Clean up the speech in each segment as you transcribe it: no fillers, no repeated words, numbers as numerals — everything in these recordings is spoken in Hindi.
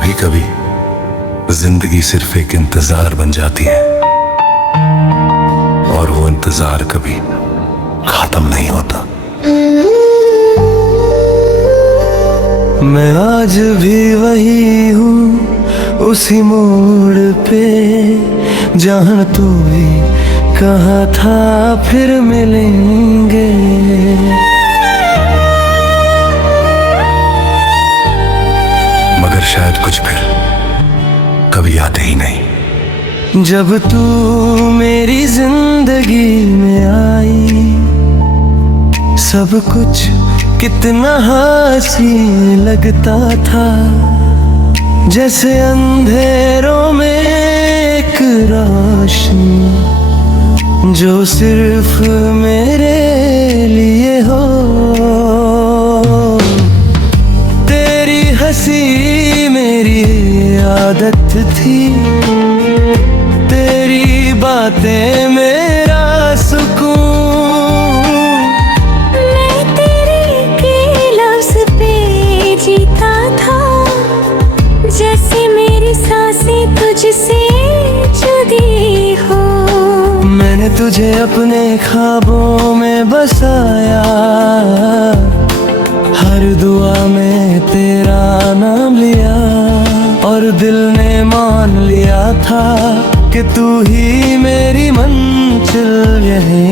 कभी कभी जिंदगी सिर्फ एक इंतजार बन जाती है और वो इंतजार कभी खत्म नहीं होता। मैं आज भी वही हूँ उसी मोड़ पे जहाँ तू भी कहा था फिर मिलेंगे। मगर शायद कुछ फिर कभी आते ही नहीं। जब तू मेरी जिंदगी में आई सब कुछ कितना हसीन लगता था, जैसे अंधेरों में एक रोशनी जो सिर्फ मेरे लिए हो। तेरी हंसी मेरी आदत थी, तेरी बातें मेरा सुकून। मैं तेरे के लफ्ज़ पे जीता था, जैसे मेरी सांसें तुझसे जुड़ी हो। मैंने तुझे अपने ख्वाबों में बसाया, हर दुआ में तेरा नाम लिया और दिल ने मान लिया था कि तू ही मेरी मंजिल है।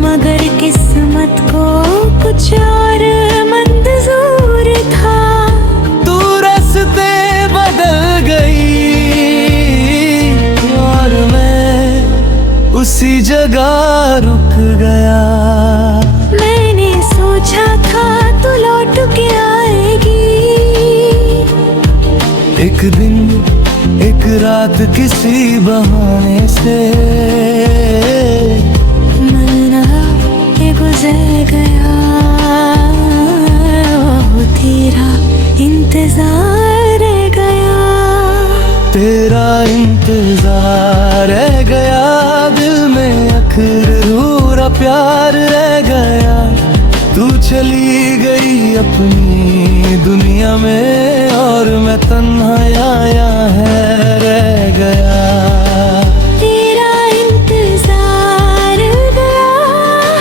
मगर किस्मत को कुछ और मंजूर था, तू रास्ते बदल गई और मैं उसी जगह रुक गया। मैंने सोचा था तू लौट के आएगी, एक दिन एक रात किसी बहाने से मरना ये गुजर गया। वो तेरा इंतजार रह गया, तेरा इंतजार रह गया, दिल में अखरूरा प्यार रह गया। तू चली गई अपनी दुनिया में और मैं तन्हा यहाँ है रह गया। तेरा इंतजार गया,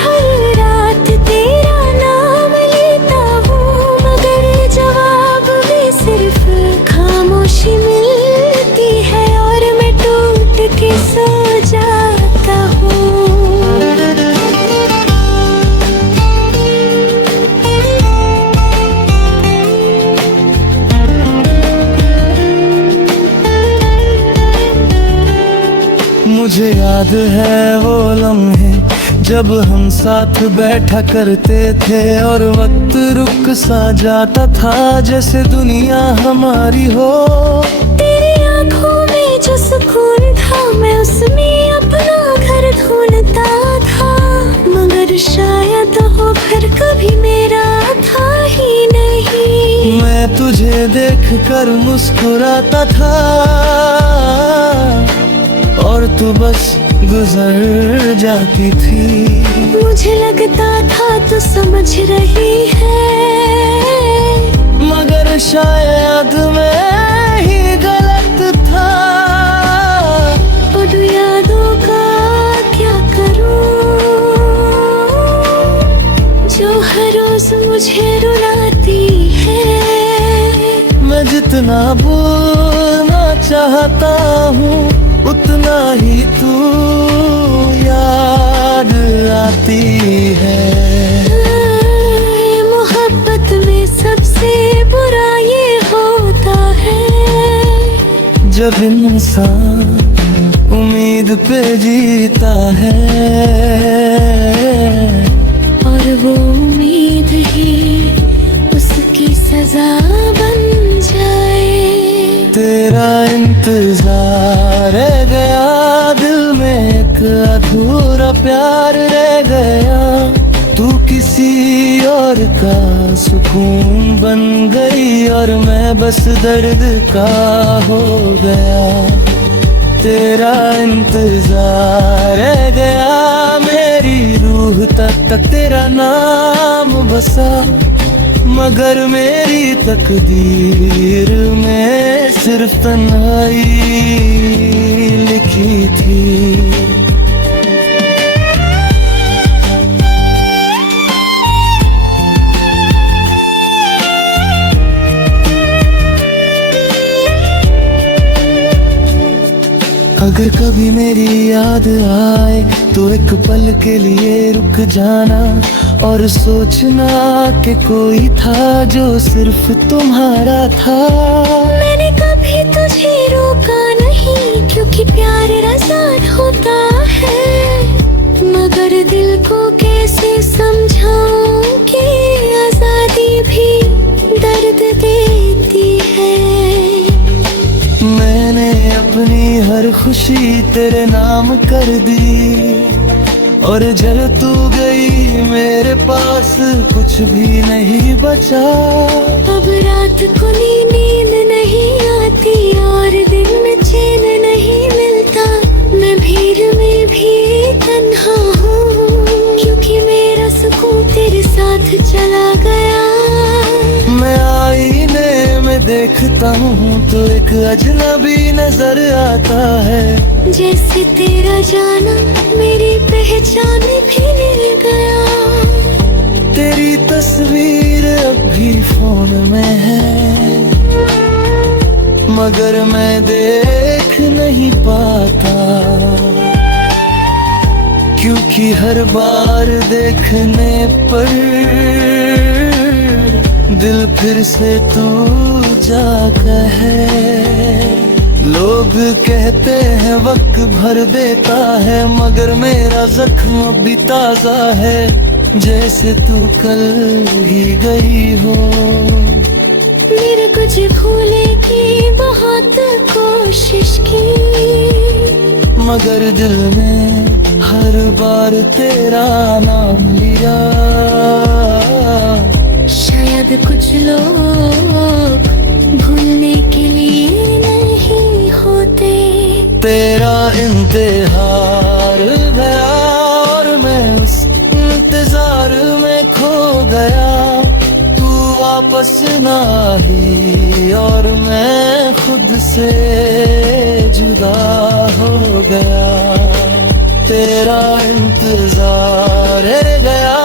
हर रात तेरा नाम लेता हूँ, मगर जवाब भी सिर्फ खामोशी मिलती है और मैं टूट के सो जाता हूँ। मुझे याद है वो लम्हे जब हम साथ बैठा करते थे और वक्त रुक सा जाता था, जैसे दुनिया हमारी हो। तेरी आँखों में जो सुकून था मैं उसमें अपना घर ढूंढता था, मगर शायद वो घर कभी मेरा था ही नहीं। मैं तुझे देख कर मुस्कुराता था और तू बस गुजर जाती थी। मुझे लगता था तू समझ रही है, मगर शायद मैं ही गलत था। उन यादों का क्या करूं जो हर रोज मुझे रुलाती है। मैं जितना भूलना चाहता हूँ उतना ही तू याद आती है। मोहब्बत में सबसे बुरा ये होता है जब इंसान उम्मीद पे जीता है और वो उम्मीद ही उसकी सजा बन जाए। तेरा इंतजार रह गया, दिल में एक अधूरा प्यार रह गया। तू किसी और का सुकून बन गई और मैं बस दर्द का हो गया। तेरा इंतजार रह गया, मेरी रूह तक तेरा नाम बसा, मगर मेरी तकदीर में सिर्फ तन्हाई लिखी थी। अगर कभी मेरी याद आए तो एक पल के लिए रुक जाना और सोचना कि कोई था जो सिर्फ तुम्हारा था। मैंने कभी तुझे रोका नहीं क्योंकि प्यार आजाद होता है, मगर दिल को कैसे समझाऊं कि आजादी भी दर्द देती है। मैंने अपनी हर खुशी तेरे नाम कर दी और जब तू गई मेरे पास कुछ भी नहीं बचा। अब रात को नींद नहीं आती और दिन में चैन नहीं मिलता। मैं भीड़ में भी तन्हा हूँ क्योंकि मेरा सुकून तेरे साथ चला गया। मैं आईने में देखता हूँ तो एक अजनबी नजर आता है, जैसे तेरा जाना मेरी पहचान भी ले गया। तेरी तस्वीर अब भी फोन में है मगर मैं देख नहीं पाता, क्योंकि हर बार देखने पर दिल फिर से तू जाता है। लोग कहते हैं वक्त भर देता है मगर मेरा जख्म अभी ताजा है, जैसे तू कल ही गई हो। मेरे कुछ भूलने की बहुत कोशिश की मगर दिल ने हर बार तेरा नाम लिया। शायद कुछ लोग भूलने के लिए नहीं होते। तेरा इंतजार गया और मैं उस इंतजार में खो गया। तू वापस ना आई और मैं खुद से जुदा हो गया। तेरा इंतजार गया,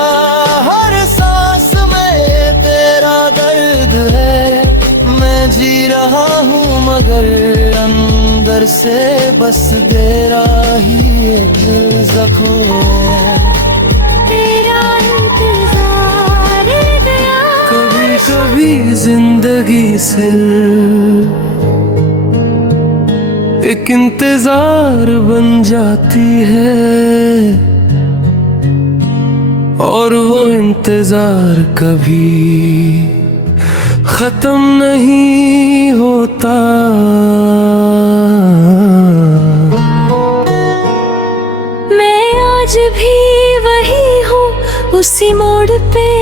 हर सांस में तेरा दर्द है। मैं जी रहा हूँ मगर अंदर से बस तेरा ही एक जख्म है। तेरा इंतजार गया। कभी कभी जिंदगी से एक इंतजार बन जाती है और वो इंतजार कभी खत्म नहीं होता। मैं आज भी वही हूँ उसी मोड़ पे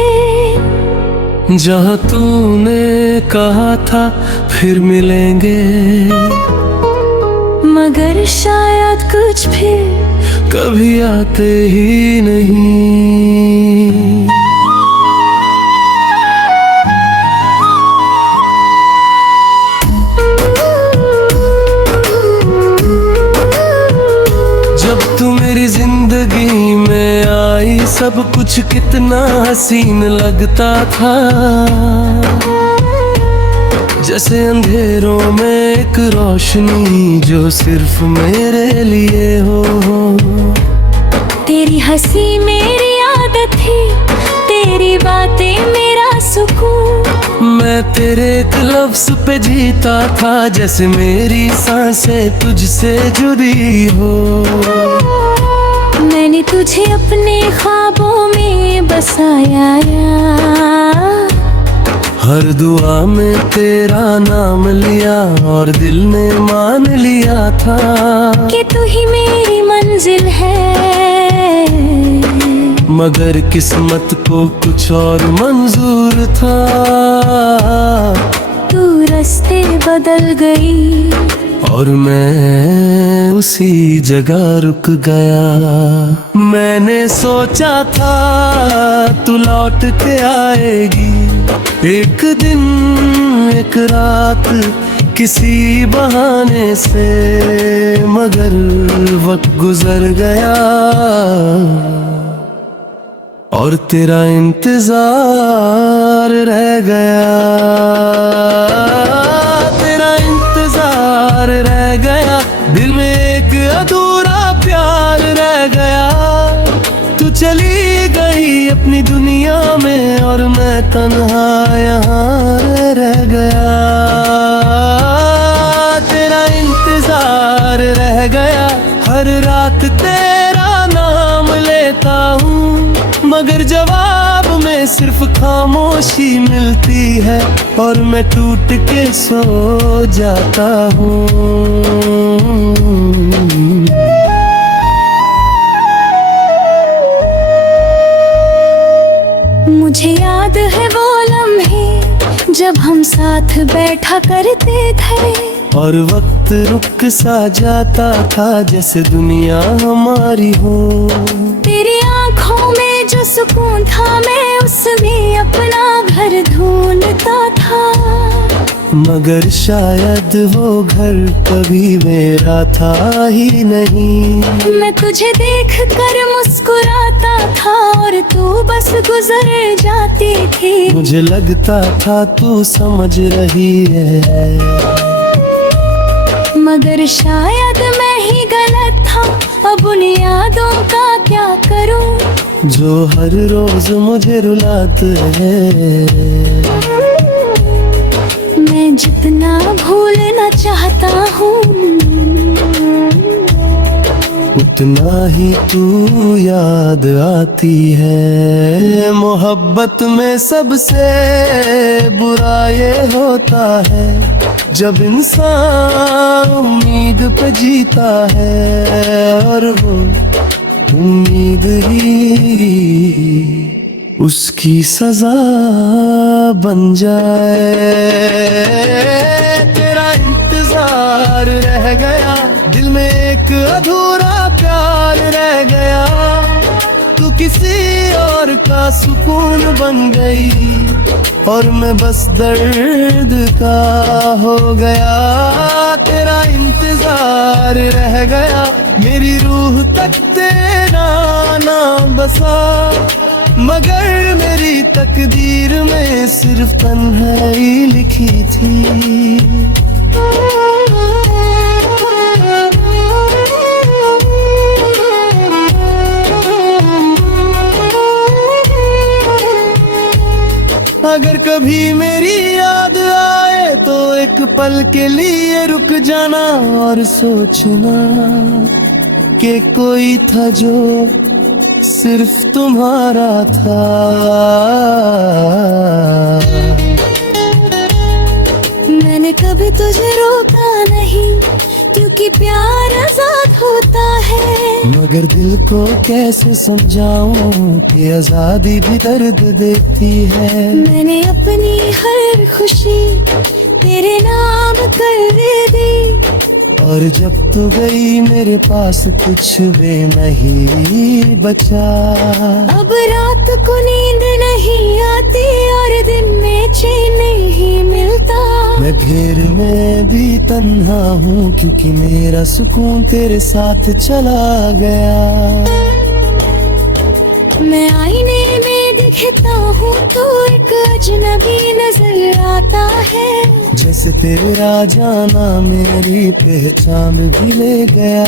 जहाँ तूने कहा था फिर मिलेंगे, मगर शायद कुछ भी कभी आते ही नहीं। जब तू मेरी जिंदगी में आई सब कुछ कितना हसीन लगता था, जैसे अंधेरों में एक रोशनी जो सिर्फ मेरे लिए हो। तेरी हंसी मेरी आदत थी, तेरी बातें मेरा सुकून। मैं तेरे एक लफ्ज पे जीता था जैसे मेरी सांसें तुझसे जुड़ी हो। मैंने तुझे अपने ख्वाबों में बसाया, हर दुआ में तेरा नाम लिया और दिल ने मान लिया था कि तू ही मेरी मंजिल है। मगर किस्मत को कुछ और मंजूर था। तू रास्ते बदल गई और मैं उसी जगह रुक गया। मैंने सोचा था तू लौट के आएगी एक दिन एक रात किसी बहाने से, मगर वक्त गुजर गया और तेरा इंतजार रह गया। तेरा इंतजार रह गया, दिल में एक अधूरा प्यार रह गया। तू चली गई अपनी दुनिया में और मैं तन्हा यहाँ रह गया। तेरा इंतजार रह गया, हर रात तेरा नाम लेता हूँ, मगर जवाब में सिर्फ खामोशी मिलती है और मैं टूट के सो जाता हूँ। मुझे याद है वो लम्हे जब हम साथ बैठा करते थे, और वक्त रुक सा जाता था जैसे दुनिया हमारी हो। तेरी आंखों में जो सुकून था मैं उसमें अपना घर ढूंढता था, मगर शायद वो घर कभी मेरा था ही नहीं। मैं तुझे देख कर मुस्कुराता था और तू बस गुजर जाती थी। मुझे लगता था तू समझ रही है, मगर शायद मैं ही गलत था। अब उन यादों का क्या करूं जो हर रोज मुझे रुलाते हैं। मैं जितना भूलना चाहता हूँ उतना ही तू याद आती है। मोहब्बत में सबसे बुरा ये होता है जब इंसान उम्मीद पे जीता है और वो उम्मीद ही उसकी सजा बन जाए। तेरा इंतजार रह गया, दिल में एक अधूरा प्यार रह गया। तू किसी और का सुकून बन गई और मैं बस दर्द का हो गया। तेरा इंतजार रह गया, मेरी रूह तक तेरा नाम बसा, मगर मेरी तकदीर में सिर्फ तन्हाई लिखी थी। अगर कभी मेरी याद आए तो एक पल के लिए रुक जाना और सोचना कि कोई था जो सिर्फ तुम्हारा था। मैंने कभी तुझे रोका नहीं क्योंकि प्यार आजाद होता है, मगर दिल को कैसे समझाऊं कि आजादी भी दर्द देती है। मैंने अपनी हर खुशी तेरे नाम कर दी और जब तू गई मेरे पास कुछ भी नहीं बचा। अब रात को नींद नहीं आती और दिन में चैन नहीं मिलता। मैं घेर में भी तन्हा हूँ क्योंकि मेरा सुकून तेरे साथ चला गया। मैं आईने में दिखता हूँ तो एक अजनबी नजर आता है, जैसे तेरा जाना मेरी पहचान भी ले गया।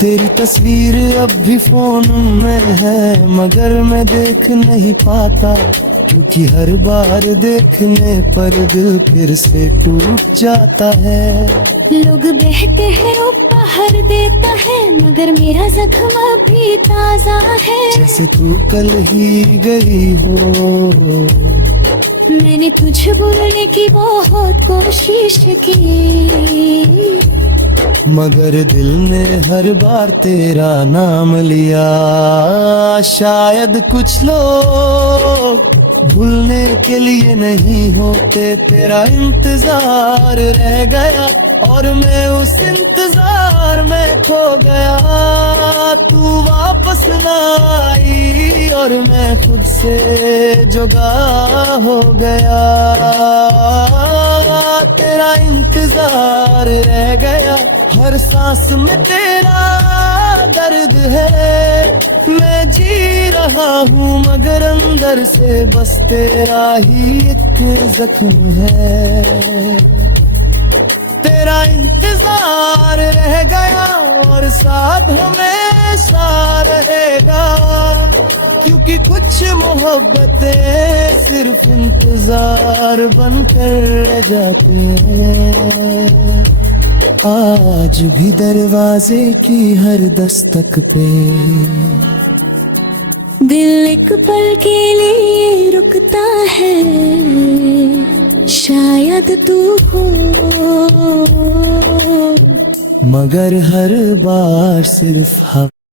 तेरी तस्वीर अब भी फोन में है मगर मैं देख नहीं पाता, क्योंकि हर बार देखने पर दिल फिर से टूट जाता है। लोग बहते हैं रूप बाहर देता है मगर मेरा जख्म अभी ताजा है। जैसे तू कल ही गई हो, मैंने तुझे भूलने की बहुत कोशिश की, मगर दिल ने हर बार तेरा नाम लिया। शायद कुछ लोग भूलने के लिए नहीं होते, तेरा इंतजार रह गया और मैं उस इंतजार में खो गया। तू वापस ना आई और मैं खुद से जुदा हो गया। तेरा इंतजार रह गया, हर सांस में तेरा दर्द है। मैं जी रहा हूँ मगर अंदर से बस तेरा ही एक जख्म है। तेरा इंतजार रह गया और साथ हमेशा रहेगा, क्योंकि कुछ मोहब्बतें सिर्फ इंतजार बनकर रह जाते हैं। आज भी दरवाजे की हर दस्तक पे दिल एक पल के लिए रुकता है, शायद तू हो, मगर हर बार सिर्फ हक